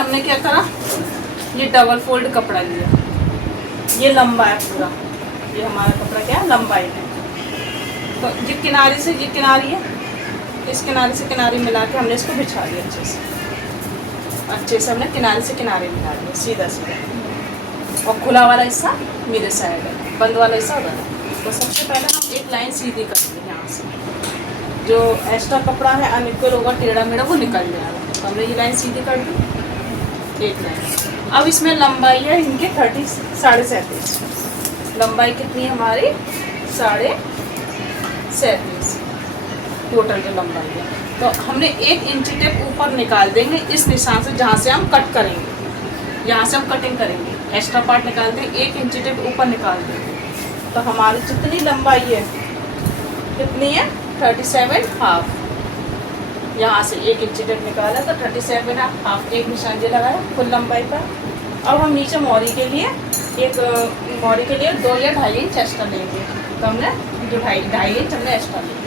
हमने क्या करा, ये डबल फोल्ड कपड़ा लिया, ये लंबा है पूरा, ये हमारा कपड़ा क्या है लंबाई है। तो ये किनारे से ये किनारी है, इस किनारे से किनारे मिला के हमने इसको बिछा दिया अच्छे से हमने किनारे से किनारे मिला दिया सीधा सीधा। और खुला वाला हिस्सा मेरे साइड है, बंद वाला हिस्सा उधर है। तो सबसे पहले हम एक लाइन सीधी कर देंगे, यहाँ से जो एक्स्ट्रा कपड़ा है अनइक्वल होगा, टेढ़ा मेढ़ा वो निकल जाएगा। तो हमने ये लाइन सीधी कर दी, एक लाइन। अब इसमें लंबाई है इनके 37.5। लंबाई कितनी है हमारी 37.5 टोटल जो लंबाई है। तो हमने 1 इंची टेप ऊपर निकाल देंगे इस निशान से, जहाँ से हम कट करेंगे, यहाँ से हम कटिंग करेंगे, एक्स्ट्रा पार्ट निकाल देंगे, 1 इंची टेप ऊपर निकाल देंगे। तो हमारी जितनी लंबाई है कितनी है 37.5। यहाँ से 1 इंची टेप निकाला तो 37.5, एक निशान ये लगाया कुल लंबाई पर। अब हम नीचे मोरी के लिए 2 या 2.5 इंच एक्स्ट्रा लेंगे। तो हमने जो 2.5 इंच हमने एक्स्ट्रा लिया,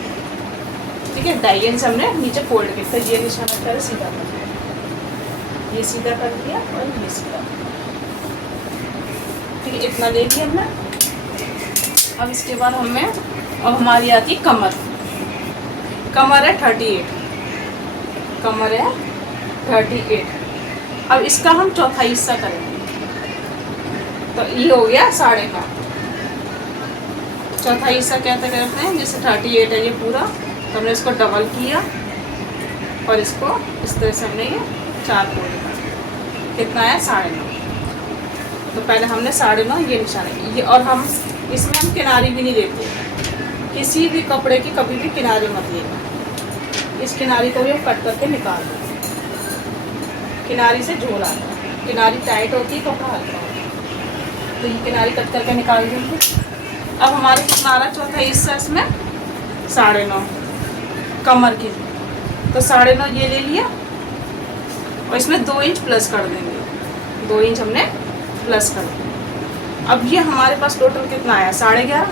ठीक है। 2.5 इंच हमने नीचे फोल्ड किया, तो ये निशाना कर सीधा कर दिया, ये सीधा कर दिया और ये सीधा, ठीक है। इतना ले लिया हमने। अब इसके बाद हमें अब हमारी आती कमर। कमर है 38, कमर है 38। अब इसका हम चौथाई हिस्सा करेंगे, तो ये हो गया 5.5। चौथाई हिस्सा कहते करते हैं, जैसे 38 है ये पूरा, तो हमने इसको डबल किया और इसको इस तरह से हमने ये 4 फोल्ड कर, कितना है 9.5। तो पहले हमने 9.5 ये निशान है ये। और हम इसमें हम किनारी भी नहीं देते, किसी भी कपड़े की कभी भी किनारी मत लेना। इस किनारी को भी हम कट करके निकाल दें, किनारी से झोल आता है, किनारी टाइट होती है कपड़ा हल्का होता है, तो ये किनारी कट करके निकाल देंगे। अब हमारे कितना आ रहा है चौथा हिस्सा, इसमें 9.5 कमर की, तो 9.5 ये ले लिया और इसमें 2 इंच प्लस कर देंगे, 2 इंच हमने प्लस कर दिया। अब ये हमारे पास टोटल कितना आया 11.5।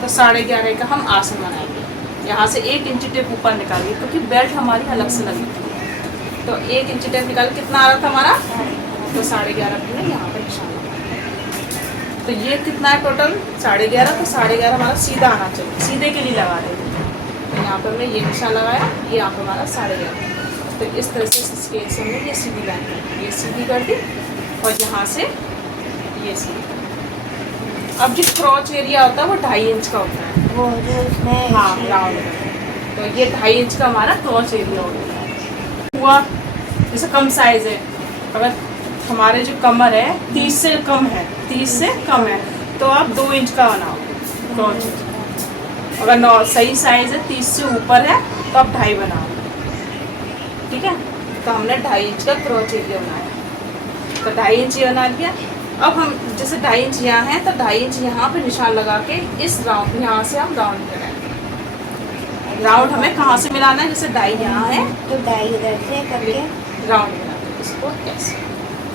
तो 11.5 का हम आसन बनाएंगे, यहाँ से 1 इंच टेप ऊपर निकालिए, क्योंकि बेल्ट हमारी अलग से लगी थी। तो 1 इंच टेप निकाल कितना आ रहा था हमारा, तो 11.5 हमने यहाँ पर निशान लगाया। तो ये कितना है टोटल 11.5। तो 11.5 हमारा सीधा आना चाहिए, सीधे के लिए लगा देंगे। तो यहाँ पर हमने ये निशान लगाया, ये यहाँ पर हमारा 11.5। तो इस तरह से स्केल से हमने ये सीधी लाइन कर दी, ये सीधी कर दी और यहाँ से ये सीधी। अब जो क्रॉच एरिया होता है वो 2.5 इंच का होता है, वो जो इसमें हाँ राउंड। तो ये 2.5 इंच का हमारा क्रॉच एरिया होता हुआ। जैसे कम साइज है, अगर हमारे जो कमर है 30 से कम है, 30 से कम है, तो आप 2 इंच का बनाओ क्रॉच। अगर सही साइज है 30 से ऊपर है तो आप 2.5 बनाओ, ठीक है। तो हमने 2.5 इंच का क्रॉच एरिया बनाया, तो 2.5 इंच ये बना लिया। अब हम जैसे 2.5 इंच यहाँ है, तो 2.5 इंच यहाँ पे निशान लगा के इस राउंड, यहाँ से हम राउंड कराएंगे। राउंड हमें कहाँ से मिलाना है, जैसे 2.5 यहाँ है तो 2.5 इधर से करके राउंड मिलाते इसको ऐसे,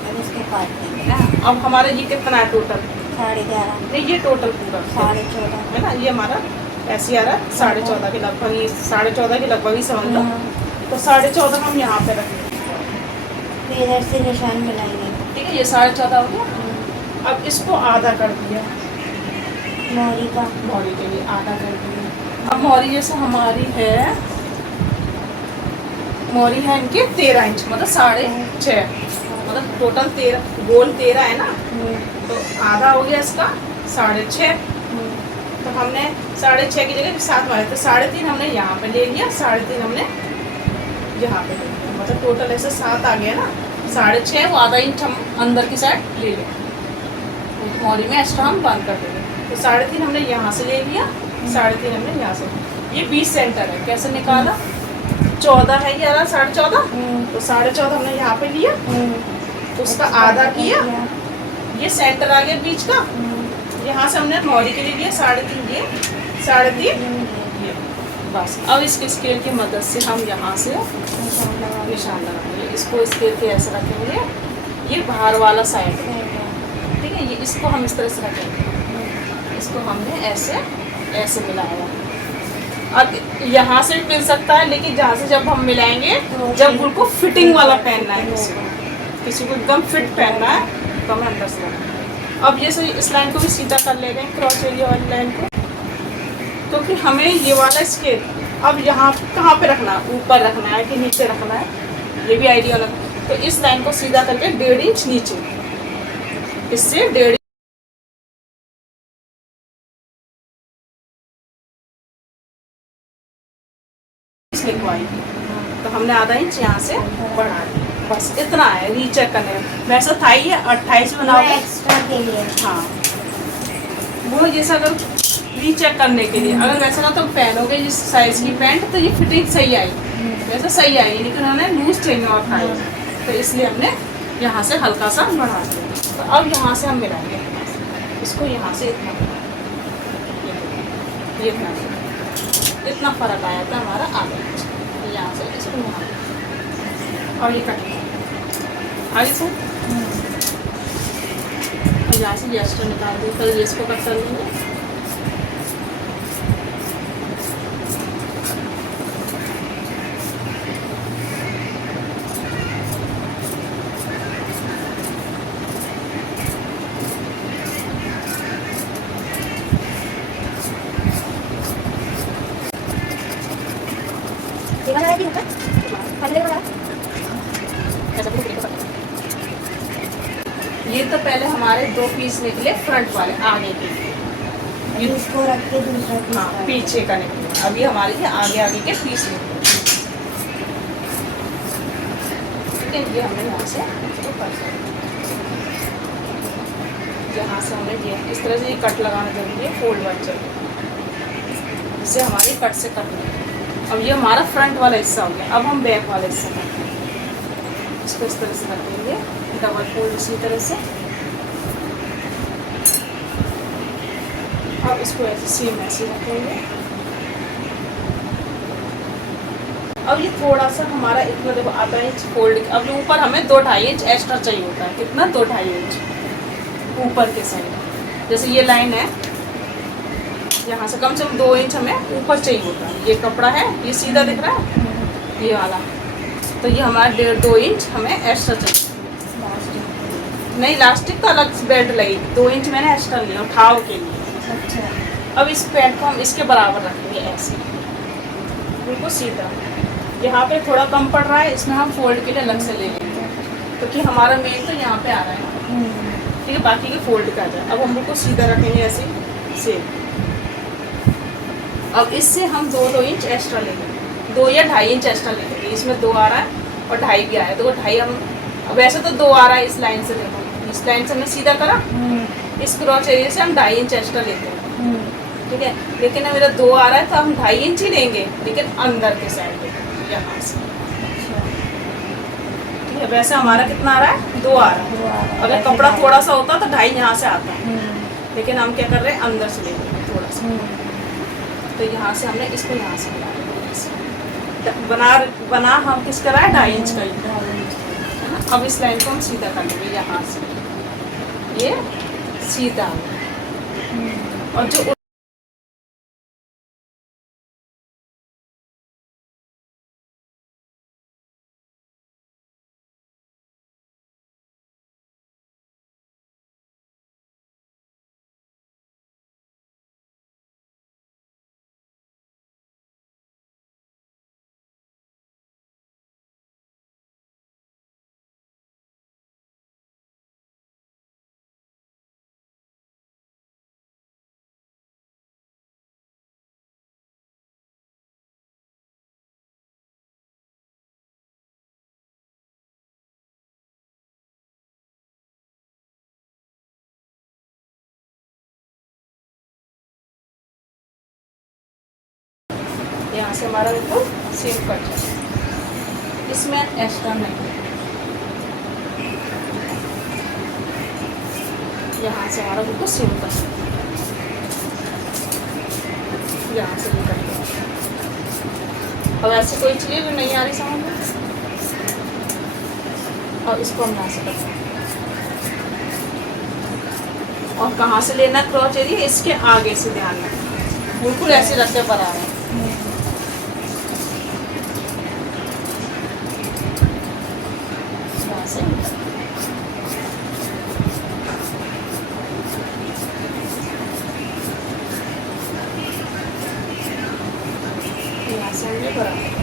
अब इसको काट देंगे है ना। अब हमारा ये कितना है टोटल, 11.5 नहीं ये टोटल पूरा 14.5 है ना। ये हमारा ऐसे आ रहा है 14.5 के लगभग, ये 14.5 के लगभग ही समझ लो। तो 14.5 हम यहाँ पे रखेंगे, फिर इधर से निशान मिलाएंगे, ठीक है। ये 14.5 हो गया। अब इसको आधा कर दिया, मोरी का मोरी के लिए आधा कर दिया। अब मोरी जैसे हमारी है, मोरी है इनके 13 इंच, मतलब 6.5, मतलब टोटल 13, गोल 13 है ना, तो आधा हो गया इसका 6.5। तो हमने 6.5 की जगह 7 मारे, तो 3.5 हमने यहाँ पे ले लिया, 3.5 हमने यहाँ पे ले लिया, मतलब टोटल ऐसे 7 आ गया ना। 6.5 वो आधा इंच हम अंदर की साइड ले लें, मोरी में एक्स्ट्रा हम बंद कर देंगे। तो 3.5 हमने यहाँ से ले लिया, 3.5 हमने यहाँ से। ये 20 सेंटर है, कैसे निकाला, 14 है ये 14.5, तो 14.5 हमने यहाँ पे लिया, तो उसका आधा किया, ये सेंटर आ गया बीच का, यहाँ से हमने मोरी के लिए लिया 3.5, ये 3.5 ये बस। अब इसके स्केल की मदद से हम यहाँ से निशान लगाएंगे, इसको स्केल के ऐसे रखेंगे, ये बाहर वाला साइड है, ठीक है। ये इसको हम इस तरह से रखेंगे, इसको हमने ऐसे ऐसे मिलाया। अब यहाँ से भी मिल सकता है, लेकिन जहाँ से जब हम मिलाएंगे, जब बिल्कुल फिटिंग वाला पहनना है इसको, किसी को एकदम फिट पहनना है तो हमें अंदर से लगाना। अब ये सही इस लाइन को भी सीधा कर ले गए क्रॉस एरिया वाली लाइन को, क्योंकि हमें ये वाला स्केल अब यहाँ कहाँ पे रखना है, ऊपर रखना है कि नीचे रखना है, ये भी आइडिया लगा। तो इस लाइन को सीधा करके 1.5 इंच नीचे, इससे 1.5 लिखवाई, तो हमने आधा इंच यहाँ से बढ़ा दिया। बस इतना है रीचेक करने में। वैसा थाई है 28 बनाओगे एक्स्ट्रा के लिए। हाँ, वो जैसा अगर रीचेक करने के लिए, अगर वैसा ना तो पहनोगे जिस साइज की पैंट तो ये फिटिंग सही आई, वैसा सही आई, लेकिन उन्होंने लूज चाहिए और थाई, तो इसलिए हमने यहाँ से हल्का सा बढ़ा दिया। तो अब यहाँ से हम मिलाएंगे इसको, यहाँ से इतना ये इतना फ़र्क आया था हमारा आगे, यहाँ से इसको यहाँ और ये कट आगे से और यहाँ से जेस्टर निकाल दी, फिर इसको कट कर लेंगे। ये तो पहले हमारे 2 पीस निकले फ्रंट वाले आगे के, ये इसको रख के दूसरा पीस हाँ काट। पीछे का निकले। अभी हमारे ये आगे आगे के पीस निकले, ठीक है। ये हमने यहाँ से इसको कट कर दिया। यहाँ से हमें ये इस तरह से ये कट लगाना जरूरी है, फोल्ड वर्क चाहिए, इससे हमारी कट से कट लगे। अब ये हमारा फ्रंट वाला हिस्सा हो गया। अब हम बैक वाला हिस्सा करते हैं, इसको इस तरह से कर देंगे डबल फोल्ड इसी तरह से। अब इसको ऐसे सेम ऐसे रखेंगे। अब ये थोड़ा सा हमारा इतना देखो आधा इंच फोल्ड, अब जो ऊपर हमें 2-2.5 इंच एक्स्ट्रा चाहिए होता है। कितना? 2-2.5 इंच ऊपर के साइड। जैसे ये लाइन है, यहाँ से कम 2 इंच हमें ऊपर चाहिए होता है। ये कपड़ा है, ये सीधा दिख रहा है ये वाला, तो ये हमारा 1.5-2 इंच हमें एक्स्ट्रा चाहिए। नहीं, इलास्टिक तो अलग बेल्ट लगेगी, 2 इंच मैंने एक्स्ट्रा लिया उठाव के लिए। अच्छा। अब इस पैंट को हम इसके बराबर रखेंगे ऐसे, बिल्कुल सीधा। यहाँ पे थोड़ा कम पड़ रहा है, इसमें हम फोल्ड के लिए अलग से ले लेंगे, क्योंकि हमारा मेन तो यहाँ पे आ रहा है, ठीक है। बाकी के फोल्ड का आ जाए। अब हम बिल्कुल सीधा रखेंगे ऐसे सेम। अब इससे हम 2-2 इंच एक्स्ट्रा ले लेंगे, 2 या 2.5 इंच एक्स्ट्रा ले लेंगे। इसमें 2 आ रहा है और 2.5 भी आया, तो 2.5 हम, वैसे तो 2 आ रहा है इस लाइन से, देखो इस लाइन से हमने सीधा करा, इस क्रॉस एरिया से हम 2.5 इंच एक्स्ट्रा लेते हैं, ठीक है। लेकिन अब मेरा 2 आ रहा है तो हम 2.5 इंच ही लेंगे, लेकिन अंदर के साइड यहाँ से, ठीक है। वैसे हमारा कितना आ रहा है? 2 आ रहा है। अगर कपड़ा थोड़ा सा होता तो 2.5 यहाँ से आता है, लेकिन हम क्या कर रहे हैं, अंदर से ले रहे हैं थोड़ा सा। तो यहाँ से हमने इसको यहाँ से बना हम किस करा है? 2.5 इंच का ही है ना। अब इस लाइन को हम सीधा कर लेंगे यहाँ से, ये सीधा। और जो यहाँ से हमारा बिल्कुल सेम कट है, इसमें एक्स्ट्रा नहीं। यहाँ से हमारा बिल्कुल सेम कट है, यहाँ से भी कट है। अब ऐसे कोई चीज़ भी नहीं आ रही समझ में, और इसको हम यहाँ से कट हैं। और कहाँ से लेना क्रॉच एरिया? इसके आगे से ध्यान रखना, बिल्कुल ऐसे रख के पर आ रहे हैं। ये बराबर।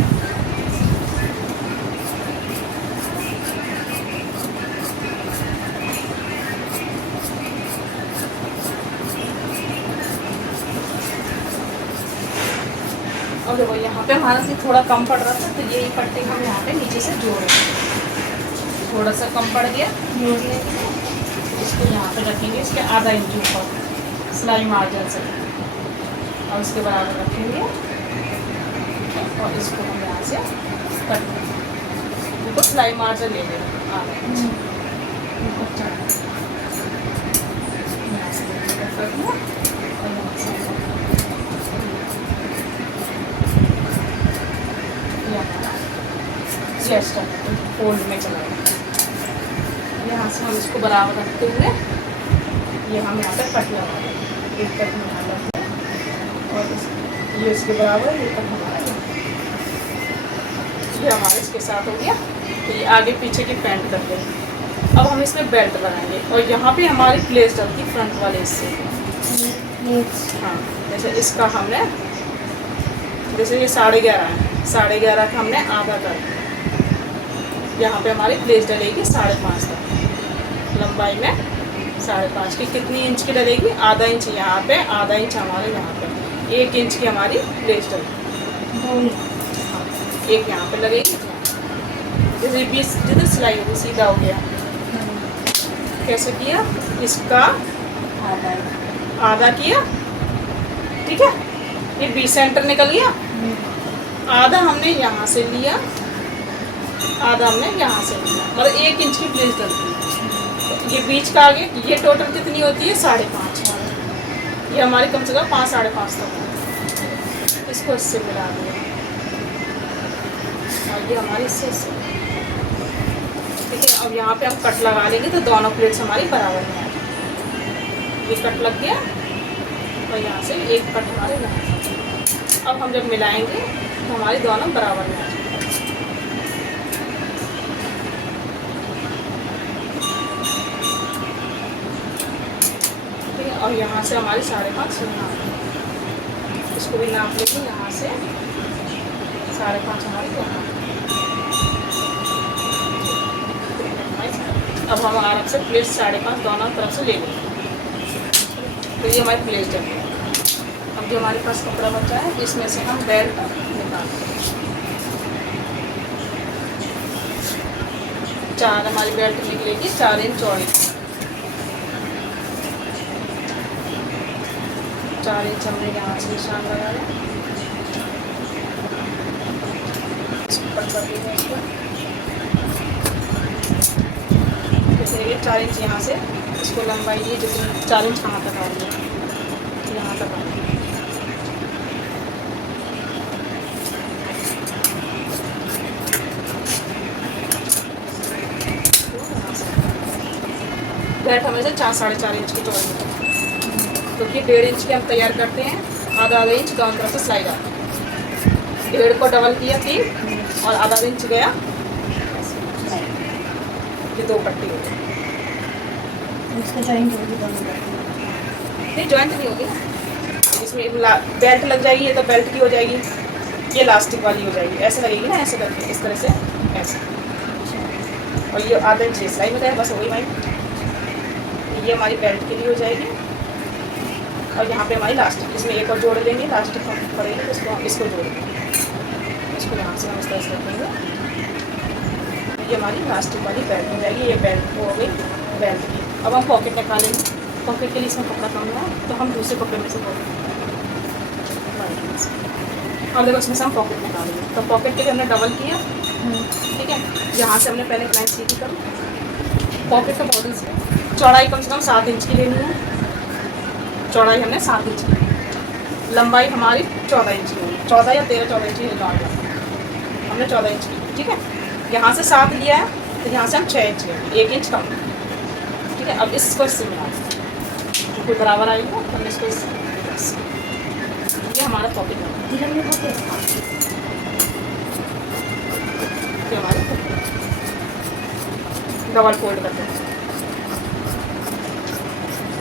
और देखो यहाँ पे हमारा से थोड़ा कम पड़ रहा था, तो यही पट्टी हम यहाँ पे नीचे से जोड़े, थोड़ा सा कम पड़ गया, जोड़ लेंगे। इसको यहाँ पे रखेंगे इसके आधा इंच ऊपर सिलाई मार्जिन से, और उसके बराबर रखेंगे। और इसको हम यहाँ से कट करेंगे, उनको सिलाई मार्जिन ले लेंगे आधा इंच ऊपर चढ़ा, यहाँ से कट कर दिया। और यहाँ से फोल्ड में चलाएंगे। यहाँ से हम इसको बराबर रखते हुए ये हम यहाँ पे कट लगा देंगे, एक कट में लगाते हैं और ये इसके बराबर ये कट हमारा ये हमारे इसके साथ हो गया। तो ये आगे पीछे की पैंट कर देंगे। अब हम इसमें बेल्ट लगाएंगे और यहाँ पे हमारी प्लेस डलती फ्रंट वाले हिस्से। हाँ, जैसे इसका हमने, जैसे ये 11.5 है, 11.5 का हमने आधा कर दिया। यहाँ पे हमारी प्लेस डलेगी 5.5 तक, लंबाई में 5.5 की। कितनी इंच की डलेगी? आधा इंच यहाँ पे, आधा इंच हमारे यहाँ पे, 1 इंच की हमारी प्लेस डलेगी। हाँ, एक यहाँ पे लगेगी, जैसे 20 जितनी सिलाई होगी सीधा हो गया। कैसे किया? इसका आधा किया, ठीक है। ये 20 सेंटर निकल गया, आधा हमने यहाँ से लिया, आधा हमने यहाँ से लिया, मतलब 1 इंच की प्लेस डलती है। तो ये बीच का आगे, ये टोटल कितनी होती है? 5.5। ये हमारी कम से कम 5 साढ़े 5 तक है। इसको इससे मिला दिया और ये हमारी इससे ठीक है। अब यहाँ पे हम कट लगा लेंगे तो दोनों प्लेट्स हमारी बराबर में आ जाएगी। ये कट लग गया और यहाँ से एक कट हमारे यहाँ। अब हम जब मिलाएंगे तो हमारी दोनों बराबर में आ जाएगी। ठीक है, और यहाँ से हमारी 5.5 नाप, इसको भी नाप लेंगे यहाँ से 5.5 हमारी दोनों। अब हम आराम से प्लेट 5.5 दोनों तरफ से ले लेंगे। तो ये हमारी प्लेट जब है। अब जो हमारे पास कपड़ा बचा है इसमें से हम बेल्ट निकालते हैं। 4 हमारी बेल्ट निकलेगी 4 इंच चौड़ी, 4 इंच हमने यहाँ से निशान लगाया। ऊपर कर देंगे इसको, जैसे 4 इंच यहाँ से इसको लंबाई दी, जितनी 4 इंच कहाँ तक आ रही है, यहाँ तक आ रही है। बेल्ट हमेशा 4 साढ़े 4 इंच की चौड़ी है, क्योंकि 1.5 इंच की हम तैयार करते हैं, आधा इंच दोनों तरफ से सिलाई जाती है। 1.5 को डबल किया 3 और आधा इंच गया, ये 2 पट्टी हो गई। इसका जॉइंट होगी दोनों, नहीं जॉइंट नहीं होगी, इसमें बेल्ट लग जाएगी। ये तो बेल्ट की हो जाएगी, ये इलास्टिक वाली हो जाएगी, ऐसे लगेगी ना, ऐसे करके इस तरह से ऐसे। और ये आधा इंच सिलाई में गया, बस वही भाई। ये हमारी बेल्ट के लिए हो जाएगी। और यहाँ पे हमारी लास्टिक, इसमें एक और जोड़ देंगे, लास्टिक हम पड़ेगी तो इसको जोड़ेंगे, इसको यहाँ से हम इस तरह से रखेंगे। ये हमारी लास्टिक वाली बेल्ट हो जाएगी। ये बेल्ट हो गई बेल्ट की। अब हम पॉकेट निकालेंगे। पॉकेट के लिए इसमें कपड़ा कम है तो हम दूसरे कपड़े में से और देखो इसमें से हम पॉकेट निकालेंगे। तो पॉकेट के लिए हमने डबल किया, ठीक है। यहाँ से हमने पहले लाइन सीधी करी। पॉकेट का बॉर्डर से चौड़ाई कम से कम 7 इंच की लेनी है। चौड़ाई हमने 7 इंच की, लंबाई हमारी 14 इंच की, 14 या 13-14 इंच की लंबाई हमने 14 इंच की, ठीक है। यहाँ से 7 लिया है तो यहाँ से हम 6 इंच लेंगे, 1 इंच कम, ठीक है। अब इसको इससे मिला कोई बराबर आएगा तो हमने इसको ये हमारा पॉकेट है, हमारे डबल फोल्ड करते हैं,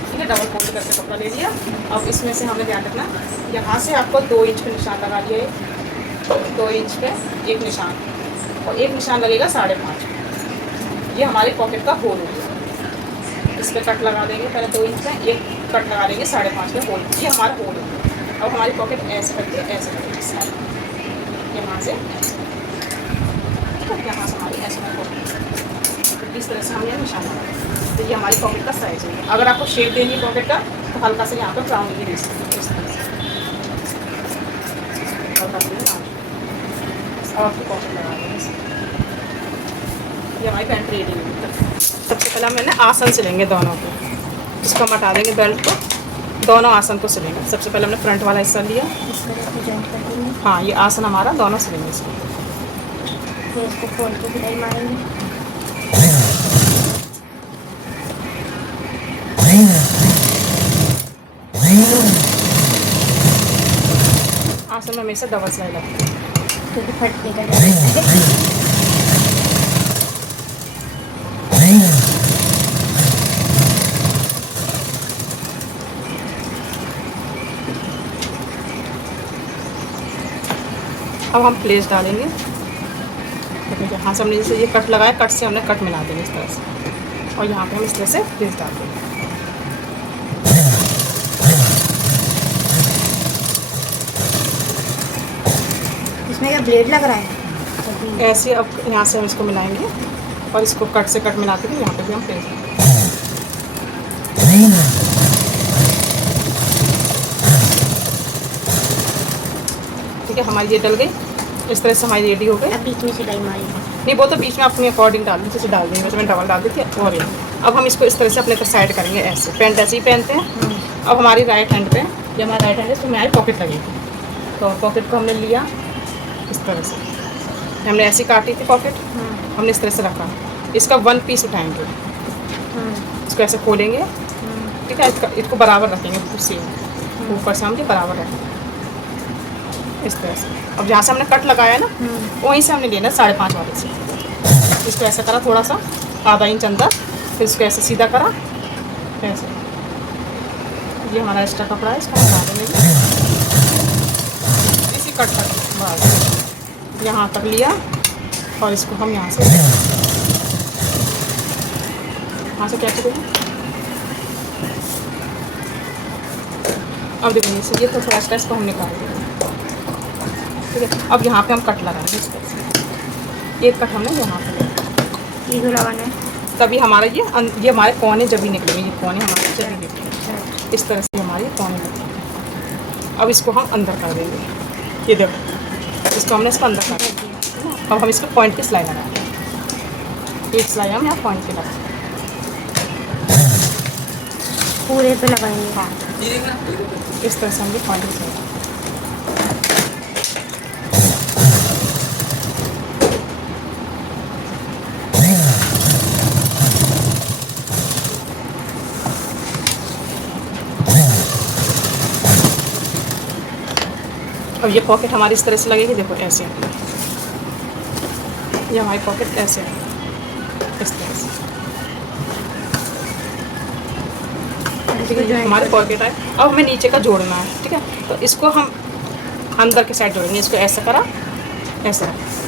ठीक है। डबल फोल्ड करके कपड़ा ले लिया। अब इसमें से हमें ध्यान रखना, यहाँ से आपको 2 इंच का निशान लगा लिया है, 2 इंच पे एक निशान और एक निशान लगेगा 5.5। ये हमारी पॉकेट का होल हो गया। इस पर कट लगा देंगे पहले 2 इंच में, एक कट लगा देंगे 5.5 पे होल। ये हमारा होल हो गया। अब हमारी पॉकेट ऐसे करके यहाँ से यहाँ से हमारी ऐसे पॉकेट इस तरह से हम ये निशान लगा। तो ये हमारी पॉकेट का साइज है। अगर आपको शेप देनी है पॉकेट का तो हल्का से यहाँ पर ब्राउन भी दे सकते हैं इस तरह से। हल्का से अब आपकी पॉकेट लगा देंगे। ये हमारी पैंट रेडी है। सबसे पहले मैंने आसन सिलेंगे दोनों को। इसको हम हटा देंगे बेल्ट को, दोनों आसन को सिलेंगे। सबसे पहले हमने फ्रंट वाला हिस्सा लिया। इस तरह से जॉइंट कर देंगे। हाँ, ये आसन हमारा दोनों सिलेंगे इसको। फिर इसको खोल के सिलाई मारेंगे। आसन में हमेशा डबल सिलाई लगती है क्योंकि फटने का डर है। अब हम प्लेस डालेंगे। देखिए यहाँ से हमने जैसे ये कट लगाया, कट से हमने कट मिला देंगे इस तरह से, और यहाँ पे हम इस तरह से प्लेस डाल देंगे। इसमें क्या ब्लेड लग रहा है? ऐसे अब यहाँ से हम इसको मिलाएंगे और इसको कट से कट मिलाते हुए यहाँ पे भी हम प्लेस डालेंगे। ठीक है, हमारी ये डल गई। इस तरह से हमारी रेडी हो गई। अब बीच में सिलाई मारेंगे। नहीं, वो तो बीच में अपने अकॉर्डिंग डाल दी, जैसे डाल देंगे। वैसे मैंने डबल डाल दी थी। और ये अब हम इसको इस तरह से अपने पर साइड करेंगे। ऐसे पैंट ऐसे ही पहनते हैं। अब हमारी राइट हैंड पे, जब हमारा राइट हैंड है तो हमारी पॉकेट लगेगी। तो पॉकेट को हमने लिया इस तरह से, हमने ऐसी काटी थी पॉकेट, हमने इस तरह से रखा। इसका 1 पीस उठाएंगे, इसको ऐसे खोलेंगे। ठीक है, इसको बराबर रखेंगे, सेम ऊपर से हम ये बराबर रखेंगे इस तरह से। अब जहाँ से हमने कट लगाया ना, वहीं से हमने लेना 5.5 वाले से। इसको ऐसा करा थोड़ा सा, आधा इंच अंदर, फिर इसको ऐसे सीधा करा ऐसे। ये हमारा एक्स्ट्रा कपड़ा है, इसको हटा देंगे इसी कट तक, बस यहाँ तक लिया। और इसको हम यहाँ से क्या करेंगे, अब देखिए इसे ये तो थोड़ा एक्स्ट्रा, इसको हम निकाल देंगे। ठीक है, अब यहाँ पे हम कट लगाएंगे इस तरह से। ये कट हमने यहाँ पे लिया, ये जो लगाना है तभी हमारा ये हमारे कोने जब भी निकलेंगे, ये कोने हमारे जब भी निकलेंगे इस तरह से हमारे कोने निकलेंगे। अब इसको हम अंदर कर देंगे। ये देखो, इसको हमने इसको अंदर कर दिया। अब हम इसको पॉइंट की सिलाई लगाएंगे। एक सिलाई हम यहाँ पॉइंट पे लगाएंगे, पूरे पे लगाएंगे। हाँ इस तरह से हम ये पॉइंट की सिलाई। अब ये पॉकेट हमारी इस तरह से लगेगी। देखो ऐसे, ये हमारी पॉकेट ऐसे है इस तरह से। ठीक है, ये हमारी पॉकेट है। अब हमें नीचे का जोड़ना है। ठीक है, तो इसको हम अंदर के साइड जोड़ेंगे। इसको ऐसा करा, ऐसा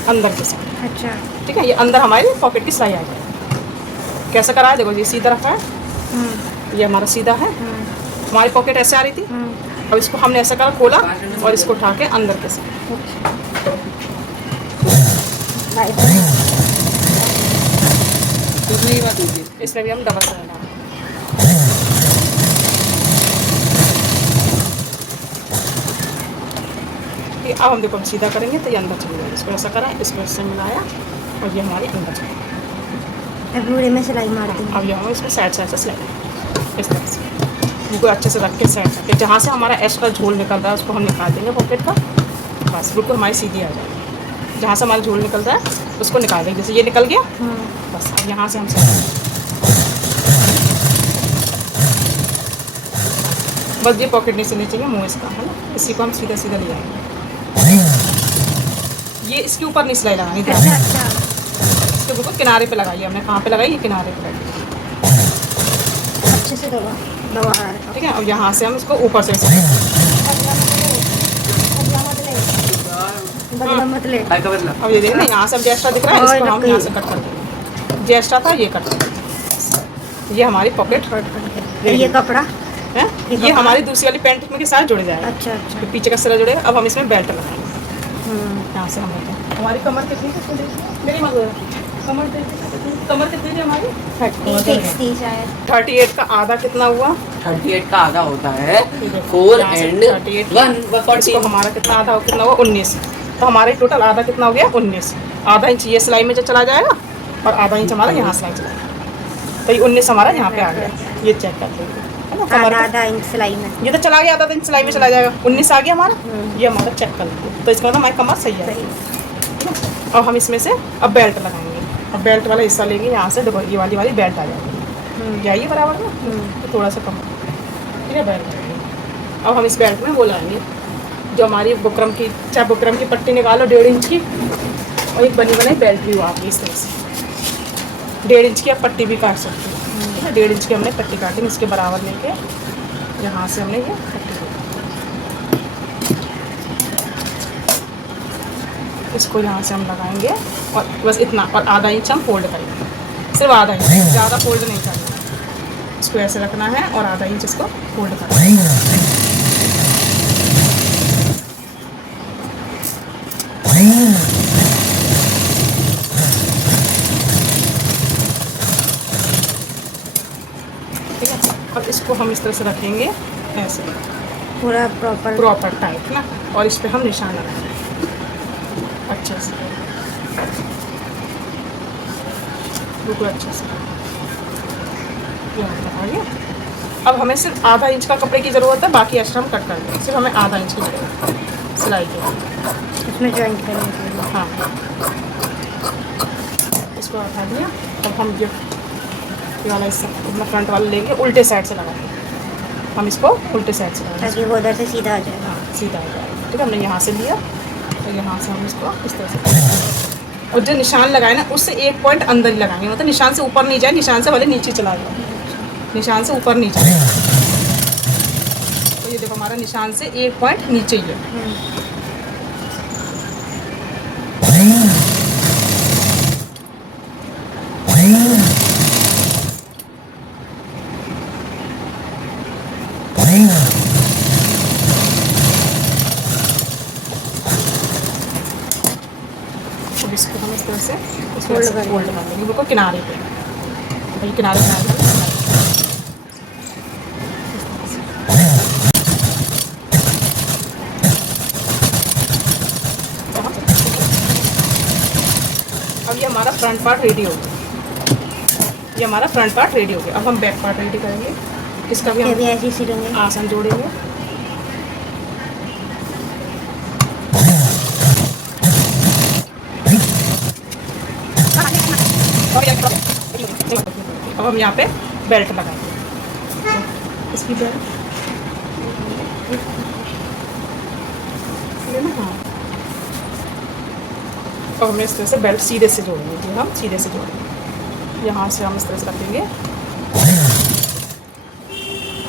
अंदर के साइड। अच्छा, ठीक है, ये अंदर हमारी पॉकेट की सिलाई आ जाएगी। कैसे करा है, देखो ये सीधा रखा है, ये हमारा सीधा है। हमारी पॉकेट ऐसे आ रही थी। अब इसको हमने ऐसा करा, खोला और इसको उठा के अंदर के साइड। इसमें भी हम डबल सिलाई लगाएंगे। अब हम देखो, हम सीधा करेंगे तो ये अंदर चले जाएगा। इसको ऐसा करा, इसको इससे मिलाया और ये हमारी अंदर चले जाएगी। पूरे में सिलाई मार देंगे। अब ये हम इसमें साइड से सिलाई इस तरह से, बिल्कुल अच्छे से रख के साइड करके, जहाँ से हमारा एक्स्ट्रा झोल निकल रहा है उसको हम निकाल देंगे पॉकेट का। बस बिल्कुल हमारी सीधी आ जाएगी। जहाँ से हमारा झोल निकल रहा है उसको निकाल देंगे। जैसे ये निकल गया, बस अब यहाँ से हम बस ये पॉकेट नहीं सिलनी चाहिए, मुँह इसका है ना, इसी को हम सीधा सीधा ले आएंगे। ये इसके ऊपर नहीं सिलाई लगानी, ध्यान अच्छा रखना। अच्छा, इसके बिल्कुल किनारे पे लगाइए। हमने कहाँ पे लगाई, ये किनारे पे लगाई। अच्छे से दबा रहा है। ठीक है, और यहाँ से हम इसको ऊपर से बदला मत ले। काय का बदला अब ये देखना यहाँ से अब एक्स्ट्रा दिख रहा है, और इसको हम लकड़ी। यहाँ से कट कर देंगे। जो एक्स्ट्रा था ये कट कर देंगे। ये हमारी पॉकेट ये कपड़ा। है, ये ये हमारी दूसरी वाली पैंट के साथ जुड़ जाएगा। अच्छा अच्छा। तो पीछे का सिरा जुड़ेगा। अब हम इसमें बेल्ट लगाएंगे। हम्म। यहाँ से हम लेते हैं। हमारी कमर कितनी है इसको देखिए। मेरी कमर देखिए, कमर कितनी है हमारी 60 शायद। 38 का आधा कितना हुआ? 38 का आधा होता है 4 यहाँ से एंड 38 1 इसको हमारा कितना आधा कितना हुआ 19। तो हमारे टोटल आधा कितना हो गया 19। आधा इंच ये सिलाई में जो चला जाएगा और आधा इंच हमारा यहाँ सिलाई चला जाएगा। तो ये 19 हमारा यहाँ पे आ गया। ये चेक कर लीजिए, है ना। कमर आधा का- आधा इंच सिलाई में। ये तो चला गया, आधा इंच सिलाई में चला जाएगा। 19 आ गया हमारा। ये हमारा चेक कर लीजिए। तो इसका मतलब हमारी कमर सही है। अब हम इसमें से अब बेल्ट लगाएंगे। अब बेल्ट वाला हिस्सा लेंगे यहाँ से। देखो ये वाली बेल्ट आ जाएगी। ये आइए बराबर ना, तो थोड़ा सा कम। ठीक है, बेल्ट आएगी। अब हम इस बेल्ट में वो लाएंगे जो हमारी बुकरम की, चाहे बुकरम की पट्टी निकालो 1.5 इंच की, और एक बनी बनाई बेल्ट भी हो आपकी इस तरह से। 1.5 इंच की आप पट्टी भी काट सकते हो। ठीक है, 1.5 इंच की हमने पट्टी काटी, इसके बराबर लेके यहाँ से हमने ये पट्टी काटी। इसको यहाँ से हम लगाएंगे और बस इतना, और आधा इंच हम फोल्ड करेंगे। सिर्फ आधा इंच, ज़्यादा फोल्ड नहीं करना। इसको ऐसे रखना है और आधा इंच इसको फोल्ड करना है। ठीक है, अब इसको हम इस तरह से रखेंगे ऐसे पूरा प्रॉपर। प्रॉपर टाइट ना, और इस पे हम निशान लगाएंगे अच्छे से, बिल्कुल अच्छे से। यहाँ तक आ गया। अब हमें सिर्फ आधा इंच का कपड़े की ज़रूरत है, बाकी एक्स्ट्रा हम कट कर देंगे। सिर्फ हमें आधा इंच की ज़रूरत है सिलाई के लिए। इसमें जॉइंट करने के लिए। हाँ, इसको हटा दिया। अब हम ये वाला हिस्सा अपना फ्रंट वाला लेंगे, उल्टे साइड से लगाएंगे। हम इसको उल्टे साइड से लगाएंगे, ताकि वो उधर से सीधा आ जाए। हाँ सीधा आ जाएगा। ठीक है, हमने यहाँ से लिया और यहाँ से हम इसको इस तरह से, और जो निशान लगाए ना उससे 1 पॉइंट अंदर ही लगाएंगे। मतलब निशान से ऊपर नहीं जाए, निशान से वाले नीचे चला जाए, निशान से ऊपर नहीं जाए। तो ये देखो हमारा निशान से 1 पॉइंट नीचे ही है। अब इसको हम इस तरह से Fold कर फोल्ड कर लेंगे, बिल्कुल किनारे पे। भाई किनारे किनारे अब ये हमारा फ्रंट पार्ट रेडी हो गया। ये हमारा फ्रंट पार्ट रेडी हो गया। अब हम बैक पार्ट रेडी करेंगे। इसका भी ये भी हम ऐसे ही सिलेंगे। आसन जोड़ेंगे। अब हम यहाँ पे बेल्ट लगाएंगे। इसकी बेल्ट हाँ। अब हमें इस तरह से बेल्ट सीधे से जोड़ेंगे। जी हम सीधे से जोड़ेंगे। यहाँ से हम इस तरह से रखेंगे।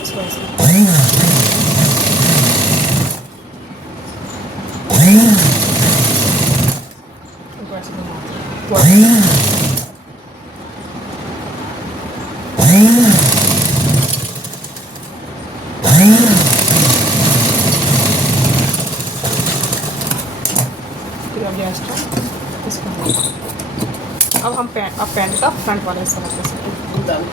इसको ऐसे इसको ऐसे घुमाते हैं। फिर अब ये एक्स्ट्रा इसको अब हम पैंट का फ्रंट वाला हिस्सा रखते हैं।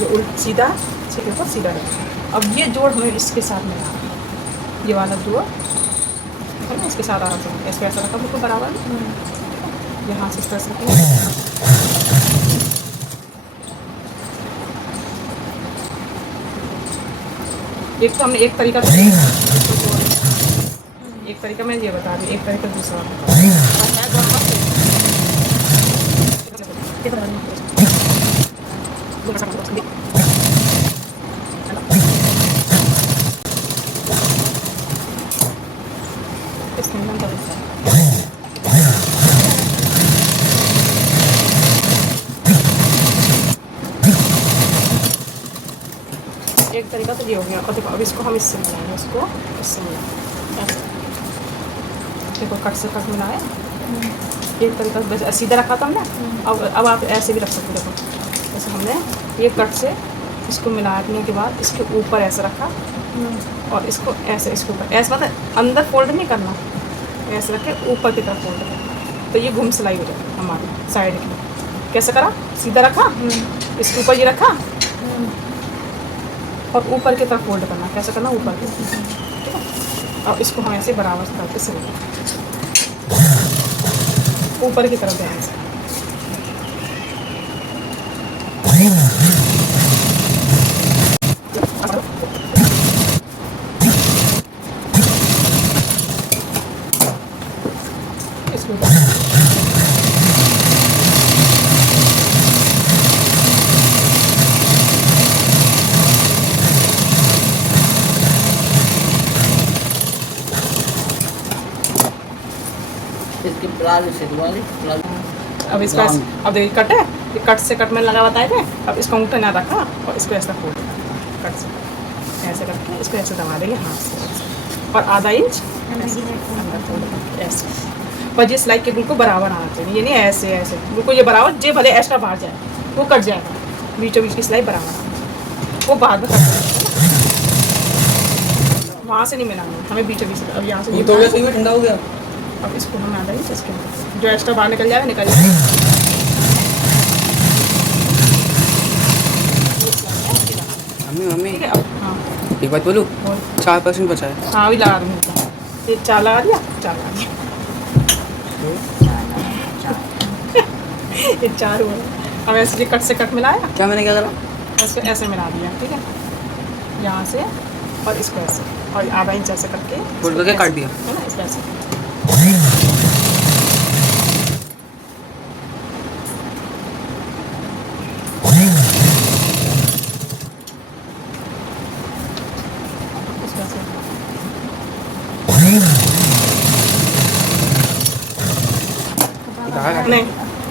ये उल्ट सीधा सीधे पर सीधा रखें। अब ये जोड़ हमें इसके साथ में आ रहा है। ये वाला जोड़ है ना, इसके साथ आ रहा है। इसको ऐसा रखा बिल्कुल बराबर। यहाँ से इस तरह से रखेंगे। एक तो हमने एक तरीका तो एक तरीका मैं ये बता दी, एक तरीका दूसरा। एक तरीका तो ये हो गया। और देखो अब इसको हम इससे मिलाएंगे, इसको इससे मिलाएंगे। देखो कट से कट मिलाया, एक तरीका से बस सीधा रखा था हमने। अब आप ऐसे भी रख सकते हो। देखो जैसे हमने ये कट से इसको मिलाने के बाद इसके ऊपर ऐसे रखा और इसको ऐसे इसके ऊपर ऐसे, मतलब अंदर फोल्ड नहीं करना, ऐसे रख के ऊपर की तरफ फोल्ड करना, तो ये घुम सिलाई हो जाएगी हमारी साइड की। कैसे करा, सीधा रखा, इसके ऊपर ये रखा और ऊपर की तरफ फोल्ड करना। कैसे करना, ऊपर की, ठीक है। और इसको हम ऐसे बराबर करके सिलाई ऊपर की तरफ ध्यान से। इसके प्लाजो से वाली अब इसका अब देखिए कट है, ये कट से कट में लगा बताए थे। अब इसका अंगूठा ना रखा और इसको ऐसा फोल्ड करना, कट से ऐसे करके इसको ऐसे दबा देंगे हाथ से और आधा इंच अंदर फोल्ड करके ऐसे। पर ये सिलाई के बिल्कुल बराबर आना चाहिए, ये नहीं ऐसे ऐसे बिल्कुल ये बराबर, जे भले एक्स्ट्रा बाहर जाए वो कट जाएगा, बीचों बीच की सिलाई बराबर आना चाहिए, वो बाहर में कट जाएगा, वहाँ से नहीं मिलाना हमें बीचों बीच। अब यहाँ से ये ठंडा हो गया। अब इसको हम आधा इंच इसके जो एक्स्ट्रा बाहर निकल जाएगा निकल जाएगा। मम्मी ठीक है, अब हाँ एक बात बोलूँ, बोल। 4% बचा है। हाँ अभी लगा दूँगी, ये 4 लगा दिया, 4 लगा दिया, ये 4 हुआ। अब ऐसे ये कट से कट मिलाया, क्या मैंने क्या करा? इसको ऐसे मिला दिया, ठीक है, यहाँ से और इसको ऐसे और आधा इंच ऐसे करके फोल्ड करके काट दिया, है ना, इसको ऐसे। इसको ऐसे। नहीं,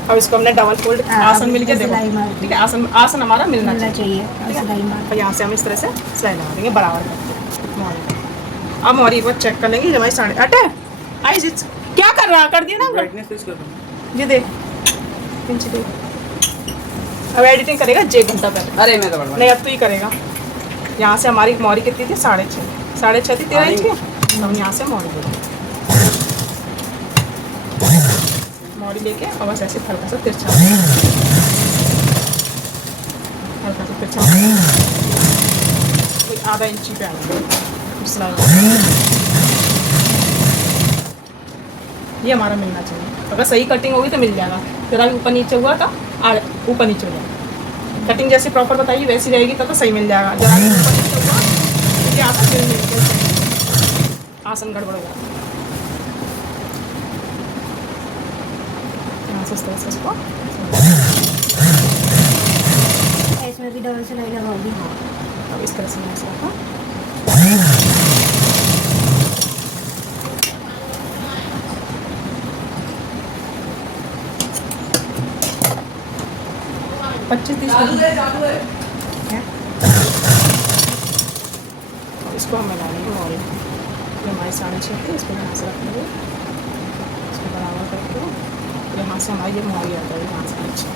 अब इसको हमने डबल फोल्ड आसन मिल के देखो, ठीक है, आसन आसन हमारा मिलना चाहिए, ठीक है। और यहाँ से हम इस तरह से सिलाई लगा देंगे बराबर करके मोहरी। अब मोहरी एक बार चेक कर लेंगे, जब हमारी साढ़े अटे आई जी क्या कर रहा, कर दिया ना ब्राइटनेस स्विच कर दो। ये देख इंच देख। अब एडिटिंग करेगा जे घंटा पहले, अरे मैं तो बढ़वा नहीं अब तो ही करेगा। यहाँ से हमारी मोहरी कितनी थी, 6.5 थी, 13 इंच की। हम यहाँ से मोहरी लेंगे, मोहरी लेके और बस ऐसे हल्का सा तिरछा, हल्का सा तिरछा कोई आधा इंची पे आना सिलाई। ये हमारा मिलना चाहिए, अगर सही कटिंग होगी तो मिल जाएगा। जरा भी ऊपर नीचे हुआ तो ऊपर नीचे हो जाएगा। कटिंग जैसे प्रॉपर बताइए वैसी रहेगी तब तो सही मिल जाएगा। जरा भी ऊपर नीचे हुआ क्योंकि आसन मिल नहीं, आसन गड़बड़ हो जाता है। यहाँ से इस तरह से इसको इसमें भी डबल सिलाई लगाओगी? अब इस तरह से मैं ऐसा रखा, पच्चीस 30 इसको हम मिला लेंगे मोहरी। ये हमारी 6.5 थी, इसको यहाँ से रख लेंगे, इसको बराबर करके यहाँ से हमारी ये मोहरी आ जाएगी, यहाँ से नीचे।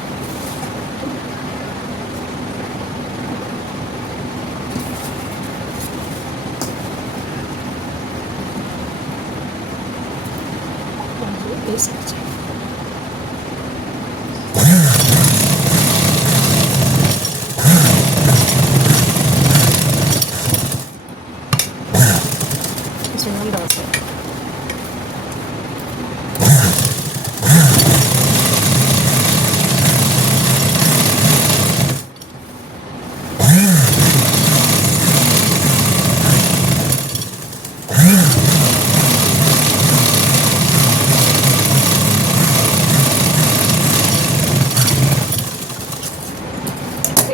इस नीचे इसमें हम डाल सकते हैं।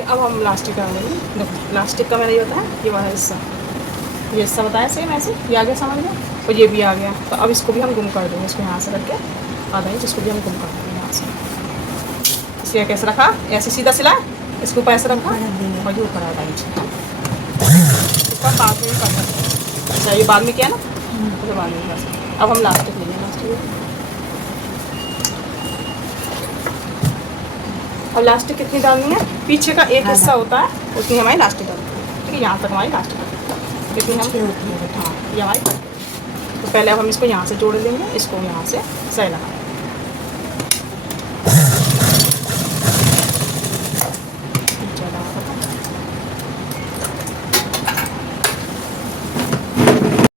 अब हम लास्टिक का लेंगे। देखो लास्टिक का मैंने ये बताया, ये वाला हिस्सा, ये हिस्सा बताया सेम ऐसे, ये आ गया समझ में, और ये भी आ गया। तो अब इसको भी हम गुम कर देंगे, इसको यहाँ से करके आधा इंच इसको भी हम गुम कर देंगे यहाँ से। इसलिए कैसे रखा, ऐसे सीधा सिला, इसको ऊपर ऐसे रखा और ये ऊपर आधा इंच। इसका बाद में भी कर सकते हैं, अच्छा ये बाद में किया ना, तो बाद में कर सकते हैं। अब हम लास्टिक लेंगे, लास्टिक और लास्टिक कितनी डालनी है? पीछे का एक हिस्सा होता है उतनी हमारी लास्टिक डालनी है, ठीक है। यहाँ तक हमारी लास्टिक डालनी है क्योंकि हम, हाँ ये हमारी। तो पहले अब हम इसको यहाँ से जोड़ लेंगे, इसको यहाँ से सही लगाएंगे।